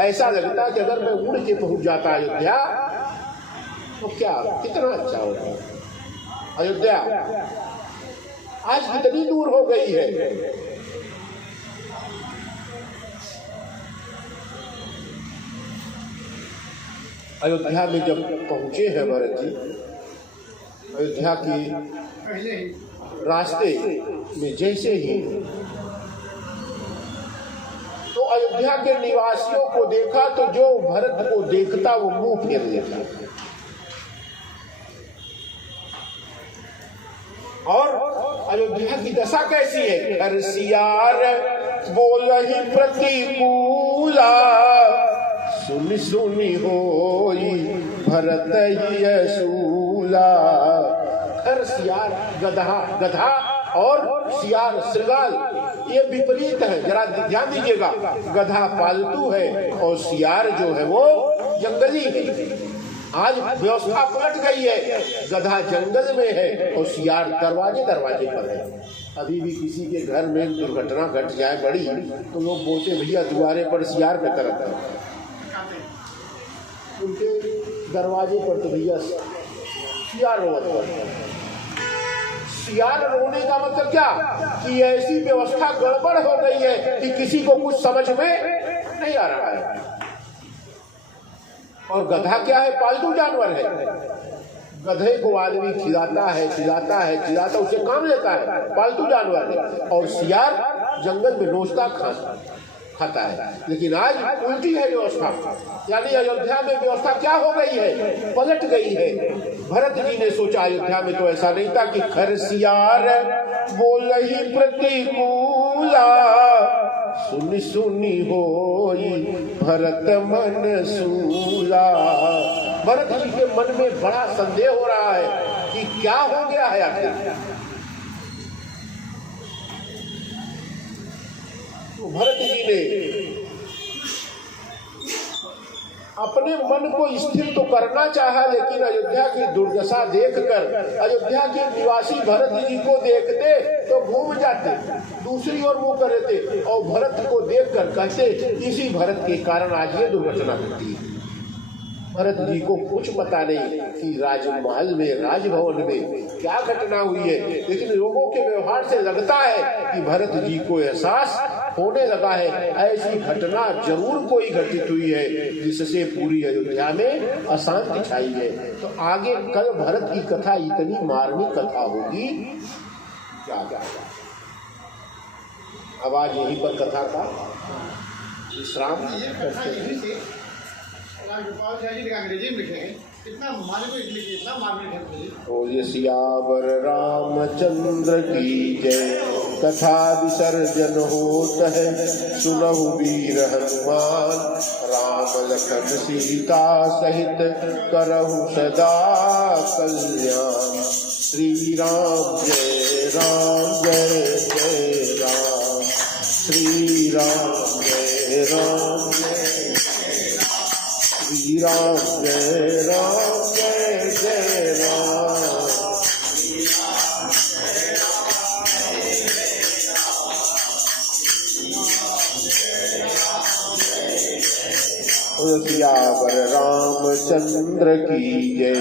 ऐसा लगता है कि अगर मैं उड़ के पहुंच जाता अयोध्या तो क्या कितना अच्छा होता। अयोध्या आज कितनी दूर हो गई है। अयोध्या में जब पहुंचे हैं भरत जी, अयोध्या की रास्ते में जैसे ही तो अयोध्या के निवासियों को देखा तो जो भरत को देखता वो मुंह फेर लेता। और अयोध्या की दशा कैसी है, हर सियार बोल ही प्रतिकूला सुनी सुनी होई भरत ही सूला। हर सियार गधा, गधा और सियार श्रृंगाल ये विपरीत है, जरा ध्यान दीजिएगा। गधा पालतू है और सियार जो है वो जंगली है। आज व्यवस्था पलट गई है, गधा जंगल में है और सियार दरवाजे दरवाजे पर है। अभी भी किसी के घर में दुर्घटना घट जाए बड़ी तो लोग बोलते भैया दुआरे पर सियार पे तरफ है, उनके दरवाजे पर तो भैया सियार रोता है। सियार रोने का मतलब क्या कि ऐसी व्यवस्था गड़बड़ हो गई है कि किसी को कुछ समझ में नहीं आ रहा है। और गधा क्या है, पालतू जानवर है। गधे को आदमी खिलाता है खिलाता है खिलाता, उसे काम लेता है, पालतू जानवर है। और सियार जंगल में नोचता खाता है। लेकिन आज उल्टी है व्यवस्था, यानी अयोध्या में व्यवस्था क्या हो गई है, पलट गई है। भरत जी ने सोचा अयोध्या में तो ऐसा नहीं था कि खर सियार बोल ही प्रतिकूला सुनी सुनी होई भरत मन सूला। भरत जी के मन में बड़ा संदेह हो रहा है कि क्या हो गया है आखिर। तो भरत जी ने अपने मन को स्थिर तो करना चाहा, लेकिन अयोध्या की दुर्दशा देखकर अयोध्या के निवासी भरत जी को देखते तो घूम जाते, दूसरी ओर मुंह कर देते और भरत को देखकर कहते इसी भरत के कारण आज ये दुर्घटना घटी। भरत जी को कुछ पता नहीं कि राजमहल में राजभवन में क्या घटना हुई है, लेकिन लोगों के व्यवहार से लगता है कि भरत जी को एहसास होने लगा है ऐसी घटना जरूर कोई घटित हुई है जिससे पूरी अयोध्या में अशांति छाई है। तो आगे कल भरत की कथा इतनी मार्मिक कथा होगी क्या क्या। अब आज यहीं पर कथा का विश्राम करते हैं। बोलिए सियावर रामचंद्र की जय। कथा विसर्जन होत है सुनहु वीर हनुमान। राम लखन सीता सहित करहु सदा कल्याण। श्री राम जय राम जय जय राम। श्री राम जय राम जय श्री राम जय राम जय जय राम। सियावर रामचंद्र की जय।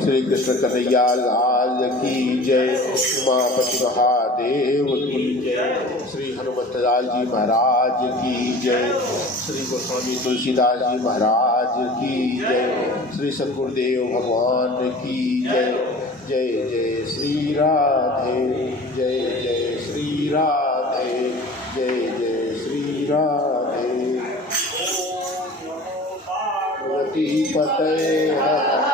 श्री कृष्ण कन्हैया लाल की जय। उमापति महादेव की जय। श्री हनुमत लाल जी महाराज की जय। श्री गोस्वामी तुलसीदास जी महाराज की जय। श्री सद्गुरुदेव भगवान की जय। जय जय श्री राधे, जय जय श्री राधे, जय जय श्री राधे। पार्वती पते हर